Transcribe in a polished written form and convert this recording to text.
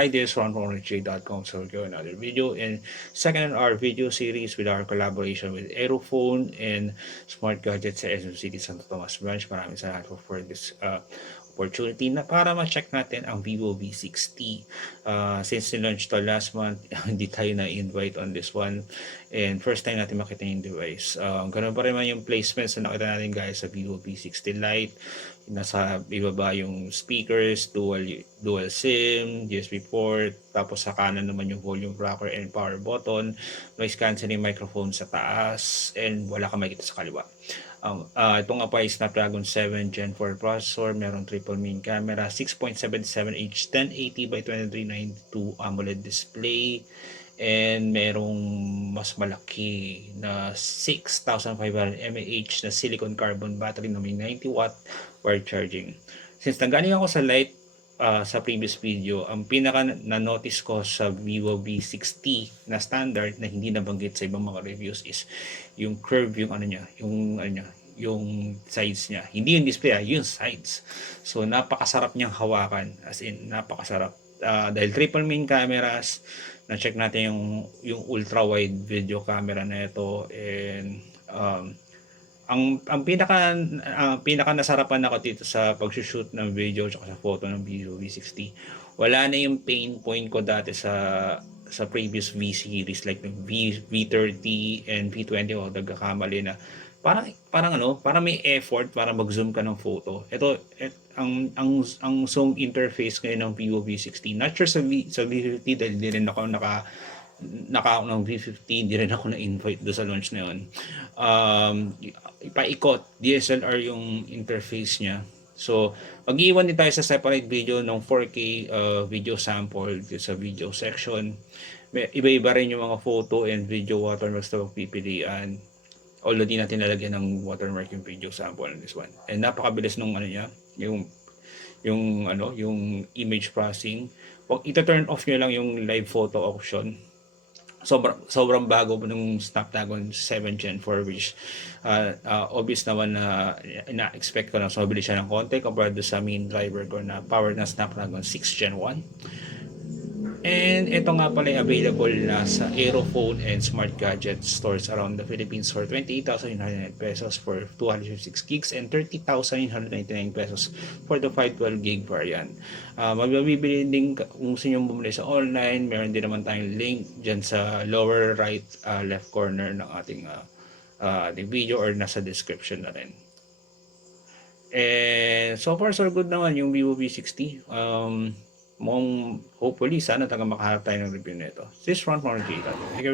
Hi, this is Ron from RJ.com. So we're going another video and second in our video series with our collaboration with Aerophone and Smart Gadgets sa SM City Santo Tomas Branch. Maraming salamat for this opportunity na para ma-check natin ang Vivo V60. Since nilaunch to last month, hindi tayo na-invite on this one. And first time natin makita yung device. Ganun pa rin man yung placements na nakita natin guys sa Vivo V60 Lite. Nasa ibaba yung speakers, dual SIM, USB port, tapos sa kanan naman yung volume rocker and power button, noise cancelling microphone sa taas, and wala kang makikita sa kaliwa. Itong pa ay Snapdragon 7 Gen 4 processor, meron triple main camera, 6.77 1080 by 2392 AMOLED display, and merong mas malaki na 6,500 mAh na silicon carbon battery na may 90 watt wire charging. Since nanggaling ako sa Lite sa previous video, ang pinaka na-notice ko sa Vivo V60 na standard na hindi nabanggit sa ibang mga reviews is yung curve, yung sides niya. Hindi yung display, yung sides. So napakasarap niyang hawakan, as in napakasarap. Dahil triple main cameras, na-check natin yung ultra wide video camera na ito, and ang pinaka nasarapan ako dito sa pag-shoot ng video at sa photo ng Vivo V60. Wala na yung pain point ko dati sa previous V series like ng V30 and V20 o nagkakamali na parang may effort para mag-zoom ka ng photo. Ang zoom interface ngayon ng Vivo V60, not sure sa V50 dahil di rin ako naka ng V50, di rin ako na-invite do sa launch na yun. Ipaikot, DSLR yung interface niya. So, mag-iwan din tayo sa separate video ng 4K video sample sa video section. Iba-iba rin yung mga photo and video watermarks na pipilian. Although di natin lalagyan ng watermark yung video sample on this one. And napakabilis nung yung image processing. Wag ita-turn off niyo lang yung live photo option. Sobrang bago ng Snapdragon 7 Gen 4, which obvious naman na na-expect ko na so mabilis siya ng konti compared to sa main driver ko na powered na Snapdragon 6 Gen 1. And ito nga pala available na sa Aerophone and Smart Gadget stores around the Philippines for 28,999 pesos for 256 gigs and 30,999 pesos for the 512 gig variant. Mabibili din kung gusto nyo bumili sa online. Meron din naman tayong link dyan sa lower right left corner ng ating video or nasa description na rin. And so far so good naman yung Vivo V60. Hopefully sana makaharap tayo ng review nito. This is Ron from RJ.